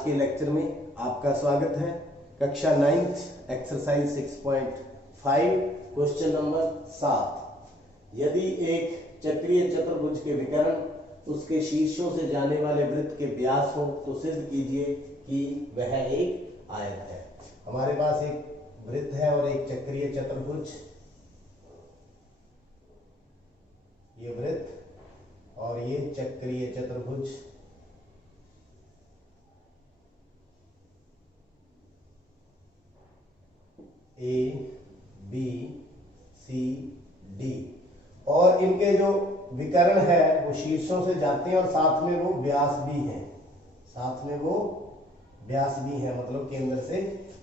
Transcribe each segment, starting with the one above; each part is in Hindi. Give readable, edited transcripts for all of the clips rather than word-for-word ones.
आज के लेक्चर में आपका स्वागत है। कक्षा 9th एक्सरसाइज 6.5 क्वेश्चन नंबर 7। यदि एक चक्रीय चतुर्भुज के विकर्ण उसके शीर्षों से जाने वाले वृत्त के व्यास हो तो सिद्ध कीजिए कि वह एक आयत है। हमारे पास एक वृत्त है और एक चक्रीय चतुर्भुज, ये वृत्त और ये चक्रीय चतुर्भुज। ए बी सी डी और इनके जो विकर्ण है वो शीर्षों से जाते हैं और साथ में वो व्यास भी हैं, साथ में वो व्यास भी हैं, मतलब केंद्र से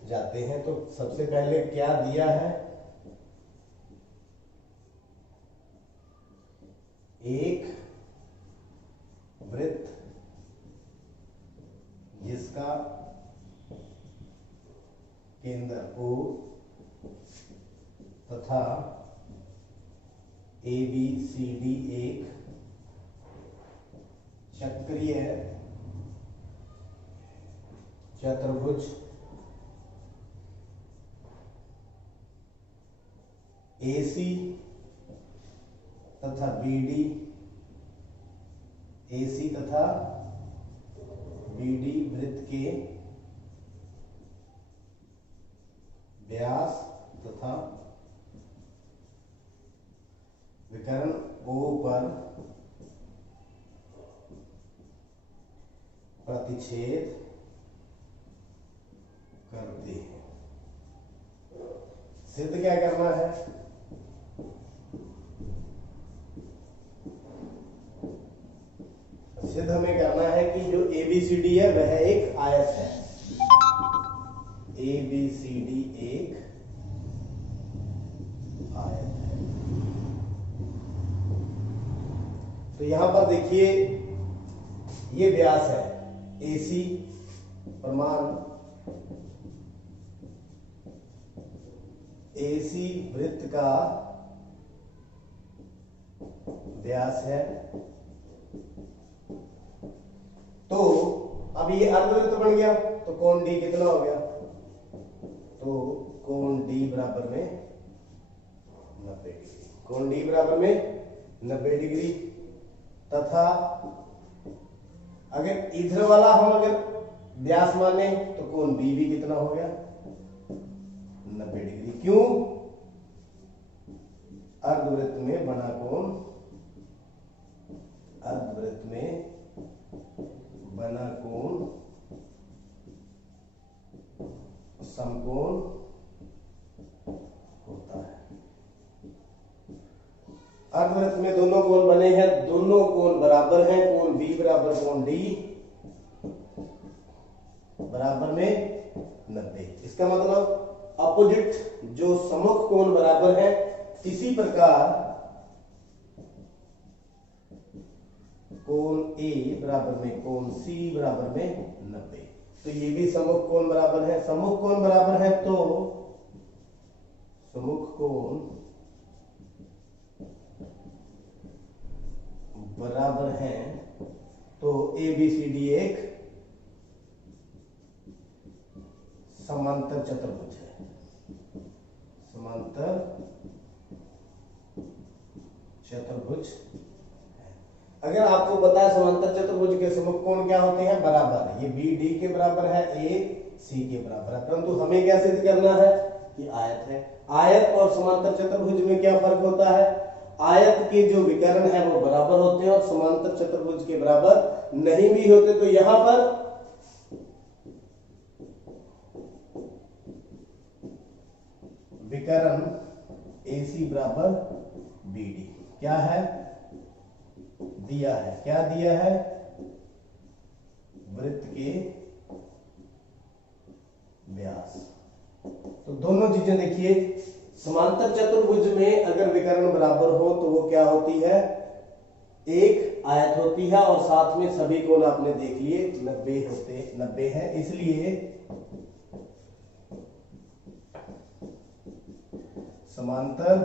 जाते हैं। तो सबसे पहले क्या दिया है, एक वृत्त जिसका केंद्र O तथा ए बी सी डी एक चक्रीय चतुर्भुज AC तथा BD, AC तथा BD वृत्त के व्यास तथा विकर्ण O पर प्रतिच्छेद करते हैं। सिद्ध क्या करना है, सिद्ध हमें करना है कि जो ABCD है वह एक आयत है। ABCD एक आयत है। तो यहां पर देखिए ये व्यास है AC, प्रमाण AC वृत्त का व्यास है। तो अब ये अर्धवृत्त बन गया तो कोण D कितना हो गया, तो कोण D बराबर में 90 डिग्री, कोण D बराबर में 90 डिग्री। तथा अगर इधर वाला हम अगर व्यास माने तो कोण B भी कितना हो गया, 90 डिग्री। क्यों, अर्धवृत्त में बना कोण, अर्धवृत्त में बना कोण समकोण होता है। अर्धवृत्त में दोनों कोण बने हैं, दोनों कोण बराबर हैं, कोण B बराबर कोण D बराबर में 90। इसका मतलब अपोजिट जो सम्मुख कोण बराबर है, इसी प्रकार कोण A बराबर में कोण C बराबर में 90। तो ये भी सम्मुख कोण बराबर है, सम्मुख कोण बराबर है तो सम्मुख कोण बराबर है तो ABCD एक समांतर चतुर्भुज है, समांतर चतुर्भुज। अगर आपको पता है समांतर चतुर्भुज के सम्मुख कोण क्या होते हैं, बराबर है। ये BD के बराबर है, AC के बराबर है, परंतु हमें क्या सिद्ध करना है कि आयत है। आयत और समांतर चतुर्भुज में क्या फर्क होता है, आयत के जो विकर्ण है वो बराबर होते हैं और समांतर चतुर्भुज के बराबर नहीं भी होते। तो यहां पर विकर्ण AC बराबर BD क्या है, दिया है, क्या दिया है, वृत्त के व्यास। तो दोनों चीजें देखिए, समांतर चतुर्भुज में अगर विकर्ण बराबर हो तो वो क्या होती है, एक आयत होती है और साथ में सभी कोण आपने देख लिए 90 है। इसलिए समांतर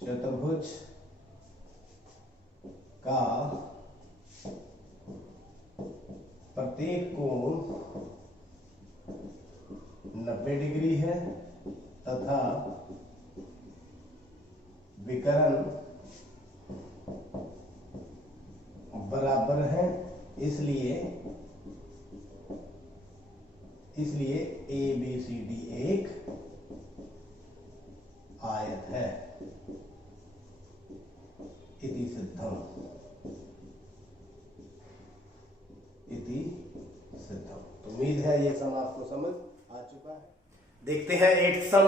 चतुर्भुज का प्रत्येक कोण 90 डिग्री है तथा विकर्ण बराबर है, इसलिए ए बी सी डी एक आयत है। इति सिद्धम। तो उम्मीद है ये सम आपको समझ आ चुका है। देखते हैं 8th सम।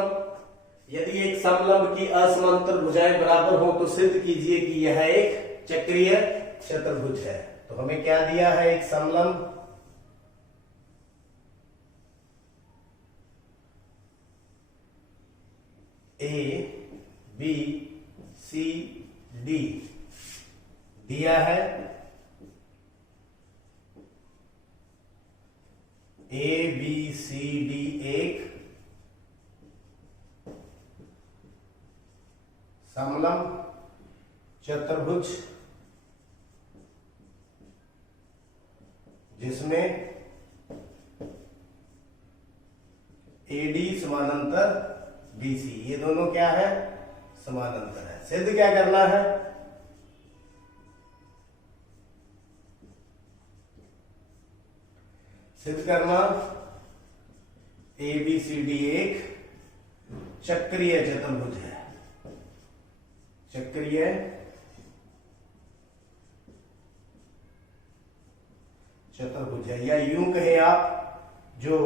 यदि एक समलंब की असमांतर भुजाएं बराबर हो तो सिद्ध कीजिए कि यह एक चक्रीय चतुर्भुज है। तो हमें क्या दिया है, एक समलंब ए बी सी डी दिया है। ए बी सी डी एक समलंब चतुर्भुज जिसमें एडी समानांतर बीसी, ये दोनों क्या है, समानांतर है। सिद्ध क्या करना है, सिद्ध करना ए बी सी डी एक चक्रीय चतुर्भुज है। चक्रीय चतुर्भुज है, या यूं कहें आप, जो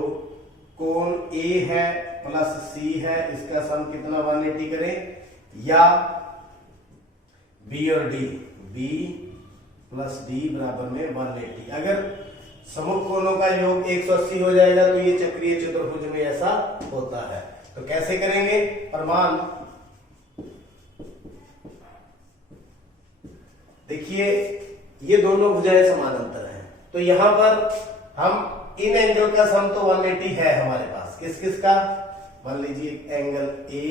कोण ए है प्लस सी है, इसका सम कितना 180 करें, या बी और डी, बी प्लस डी बराबर में 180। अगर समूह कोणों का योग 180 हो जाएगा तो ये चक्रीय चतुर्भुज में ऐसा होता है। तो कैसे करेंगे, प्रमाण देखिए, ये दोनों भुजाएं समानांतर हैं, तो यहां पर हम इन एंगल का सम तो 180 है हमारे पास। किस किस का, मान लीजिए angle A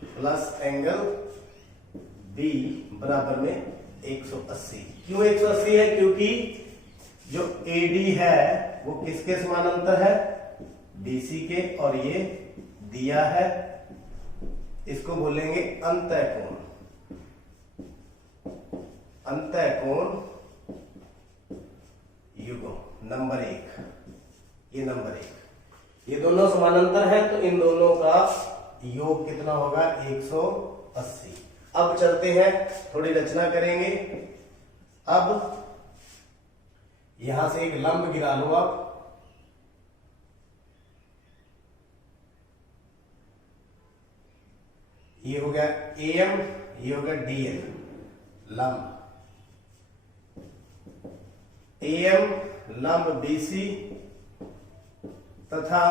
plus angle B बराबर में 180। क्यों 180 है, क्योंकि जो AD है वो किसके समानांतर है, BC के, और ये दिया है, इसको बोलेंगे अंतःकोण। अंतःकोण युग्म नंबर 1, ये नंबर 1, ये दोनों समानांतर है, तो इन दोनों का योग कितना होगा, 180। अब चलते हैं, थोड़ी रचना करेंगे। अब यहां से एक लंब गिरा लो आप, ये हो गया AM, ये हो गया DN, लंब AM लंब BC तथा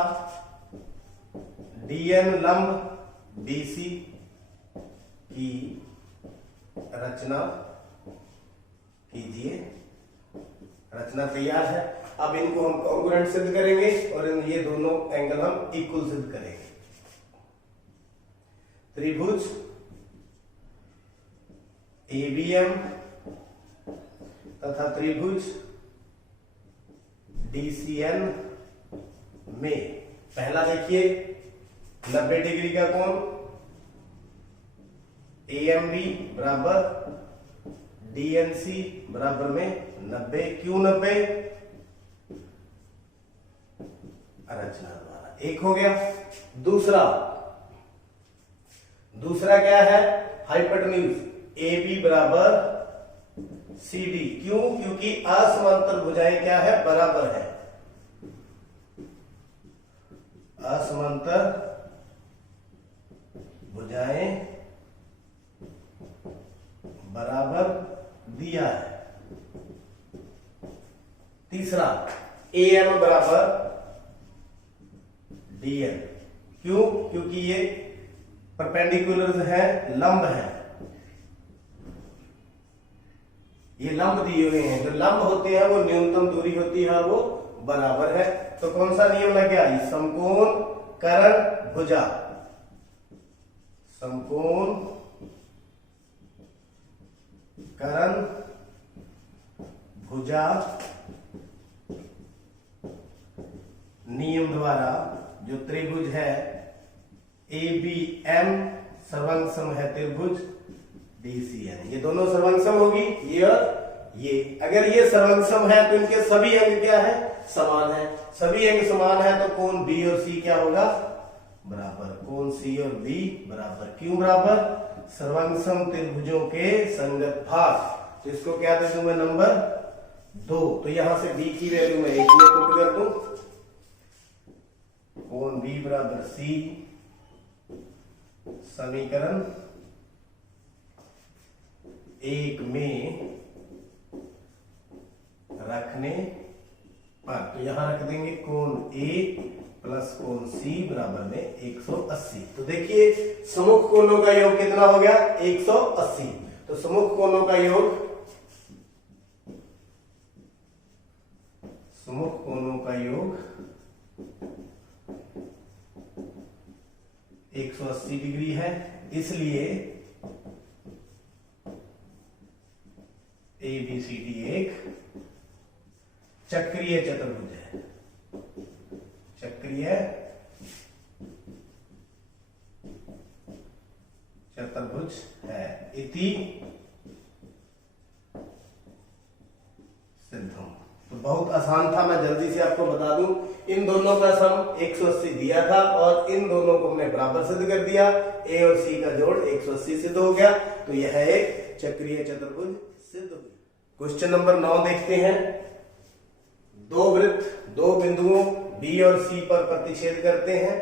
DN लंब BC की रचना कीजिए। रचना तैयार है। अब इनको हम कॉन्ग्रुएंट सिद्ध करेंगे और ये दोनों एंगल हम इक्वल सिद्ध करेंगे। त्रिभुज ABM तथा त्रिभुज DCN में पहला देखिए 90 डिग्री का कोण AMB बराबर DNC बराबर में 90। क्यों 90, रचना द्वारा एक हो गया। दूसरा क्या है, हाइपोटेन्यूज AB बराबर CD। क्यों, क्योंकि असमांतर भुजाएं क्या है, बराबर है। असमांतर भुजाएं बराबर दिया है। तीसरा AM बराबर DN। क्यों, क्योंकि ये परपेंडिकुलर है, लंब है, ये लंब दिए हुए हैं। जो लंब होते हैं वो न्यूनतम दूरी होती है, वो बराबर है। तो कौन सा नियम लग गया, समकोण कर्ण भुजा, समकोण कर्ण भुजा नियम द्वारा जो त्रिभुज है ABM सर्वांग सम है त्रिभुज DCN। ये दोनों सर्वांग सम होगी, ये और ये। अगर ये सर्वांग सम है तो इनके सभी अंग क्या है, समान है। सभी अंग समान है तो कोण B और C क्या होगा, बराबर। कोण C और B बराबर। क्यों बराबर, सर्वांग सम त्रिभुजों के संगत भाग। तो इसको क्या दे दूं मैं, नंबर 2। तो यहां से B की वैल्यू मैं 1 में पुट कर दूं। कोण B बराबर C समीकरण 1 में रखने पर, तो यहां रख देंगे कोण A प्लस कोण C बराबर में 180। तो देखिए सम्मुख कोणों का योग कितना हो गया, 180। तो सम्मुख कोणों का योग, सम्मुख कोणों का योग 180 डिग्री है। इसलिए ABCD एक चक्रीय चतुर्भुज है। चक्रीय चतुर्भुज है इति सिद्धम। तो बहुत आसान था, मैं जल्दी से आपको बता दूं। इन दोनों का सम 180 दिया था और इन दोनों को हमने बराबर सिद्ध कर दिया। A और C का जोड़ 180 सिद्ध हो गया। तो यह एक चक्रीय चतुर्भुज सिद्ध हुई। क्वेश्चन नंबर 9 देखते हैं। दो वृत्त दो बिंदुओं B और C पर प्रतिच्छेद करते हैं।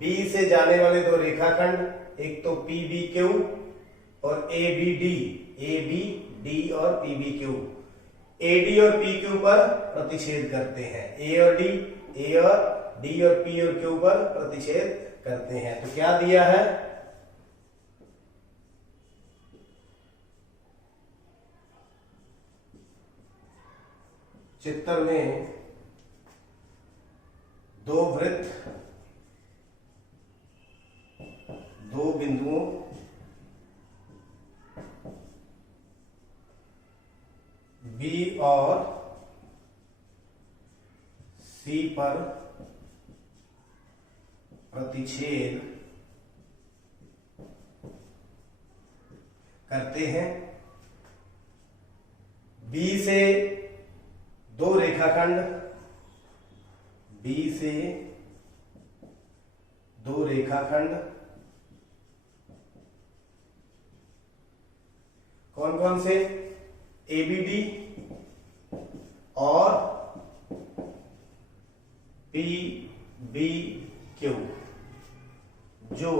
B से जाने वाले दो रेखाखंड, एक तो PBQ और ABD और PBQ, AD और PQ पर प्रतिच्छेद करते हैं। A और D और P और Q पर प्रतिच्छेद करते हैं। तो क्या दिया है, चित्र में दो वृत्त दो बिंदुओं B और C पर प्रतिच्छेद करते हैं। B से दो रेखाखंड, B से दो रेखाखंड कौन कौन से, ABD और PBQ, जो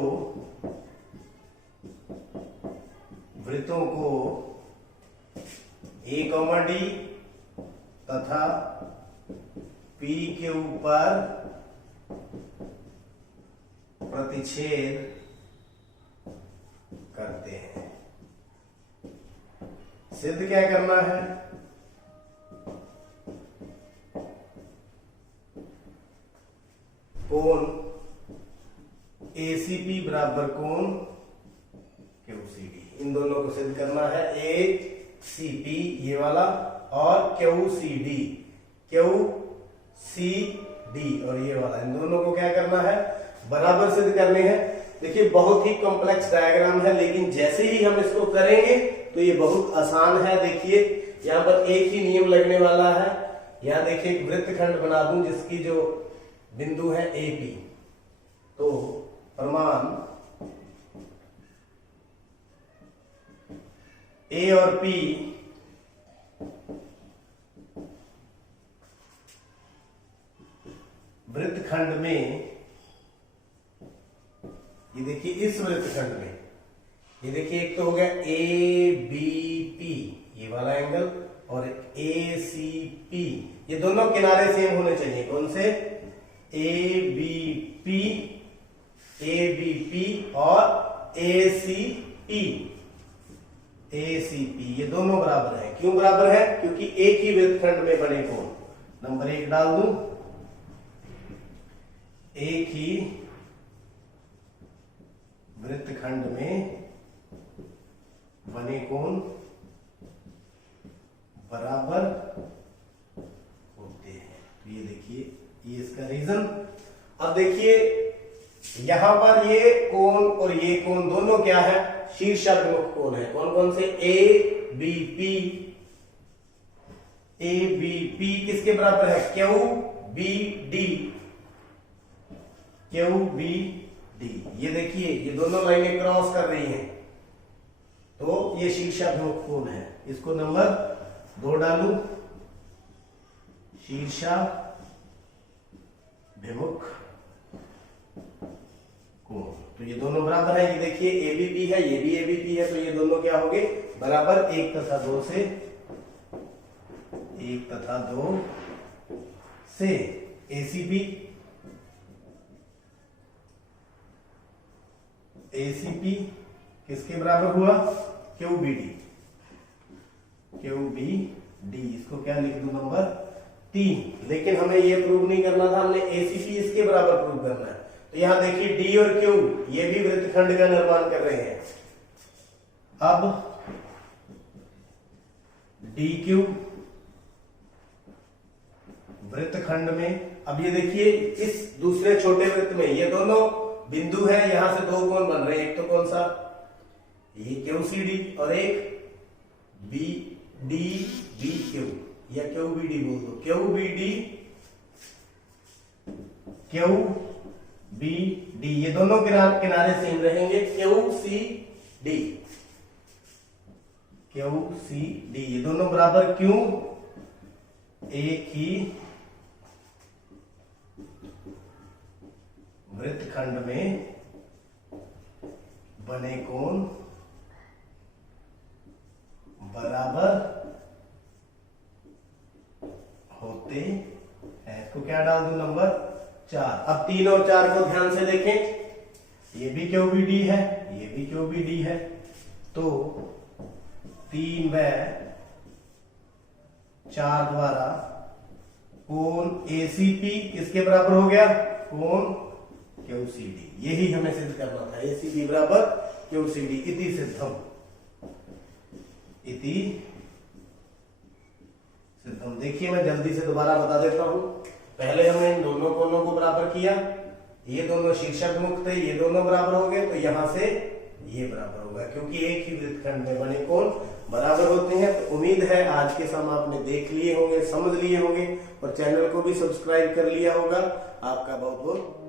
वृत्तों को AD तथा PQ पर प्रतिच्छेद करते हैं। सिद्ध क्या करना है, कोण ACP बराबर कोण QCD, इन दोनों को सिद्ध करना है। ACP ये वाला और QCD और ये वाला, इन दोनों को क्या करना है, बराबर सिद्ध करने हैं। देखिए बहुत ही कॉम्प्लेक्स डायग्राम है, लेकिन जैसे ही हम इसको करेंगे तो ये बहुत आसान है। देखिए यहाँ पर एक ही नियम लगने वाला है। यहाँ देखिए एक वृत्तखंड बना दूं जिसकी जो बिंदु है AP, तो प्रमाण A और P वृत्तखंड में, ये देखिए इस वृत्तखंड में, ये देखिए एक तो हो गया ABP ये वाला एंगल और ACP, ये दोनों किनारे सेम होने चाहिए। कौन से, ABP और ACP, ये दोनों बराबर है। क्यों बराबर है, क्योंकि एक ही वृत्तखंड में बने कोण। नंबर 1 डाल दूं, एक ही वृत्तखंड में बने कोण बराबर होते हैं। तो ये देखिए ये इसका रीजन। अब देखिए यहां पर ये कोण और ये कोण दोनों क्या है, शीर्षाभिमुख कोण है। कौन कौन से, A B P. A B P किसके बराबर है, Q B D. Q B D, ये देखिए ये दोनों लाइनें क्रॉस कर रही हैं, तो ये शीर्षाभिमुख कोण है। इसको नंबर 2 डालू, शीर्षाभिमुख कोण। तो ये दोनों बराबर है। ये देखिए एबीपी है, ये भी एबीपी है, तो ये दोनों क्या हो गए, बराबर। 1 तथा 2 से, 1 तथा 2 से। एसीपी, एसीपी किसके बराबर हुआ, क्यूबीडी। क्यूबीडी, इसको क्या लिख दूं, नंबर 3। लेकिन हमें ये प्रूव नहीं करना था, हमने एसीपी इसके बराबर प्रूव करना है। तो यहां देखिए डी और क्यू ये भी वृत्तखंड का निर्माण कर रहे हैं। अब डी क्यू वृत्तखंड में, अब ये देखिए इस दूसरे छोटे वृत्त में ये दोनों बिंदु है, यहां से 2 कोण बन रहे हैं। एक तो कौन सा, ये क्यू सी डी, और एक बी डी बी क्यू, या क्यू बी डी बोल दो, Q B D, Q B D, ये दोनों किनारे सेम रहेंगे। Q C D, Q C D, ये दोनों बराबर। क्यों, एक ही वृत्तखंड में बने कोण बराबर होते हैं। इसको क्या डाल दूं, नंबर 4। अब 3 और 4 को ध्यान से देखें, ये भी क्यू बी डी है, ये भी क्यू बी डी है, तो 3 व 4 द्वारा कोण एसीपी किसके बराबर हो गया, कोण क्यूसीडी। यही हमें सिद्ध करना था, एसीपी बराबर क्यूसीडी। इति सिद्धम, इति सिद्धम। देखिए मैं जल्दी से दोबारा बता देता हूं। पहले हमने इन दोनों कोणों को बराबर किया, ये दोनों शीर्षाभिमुख थे, ये दोनों बराबर हो गए, तो यहां से ये बराबर होगा, क्योंकि एक ही वृत्तखंड में बने कोण बराबर होते हैं। तो उम्मीद है आज के सम आपने देख लिए होंगे, समझ लिए होंगे, और चैनल को भी सब्सक्राइब कर लिया होगा। आपका बहुत बहुत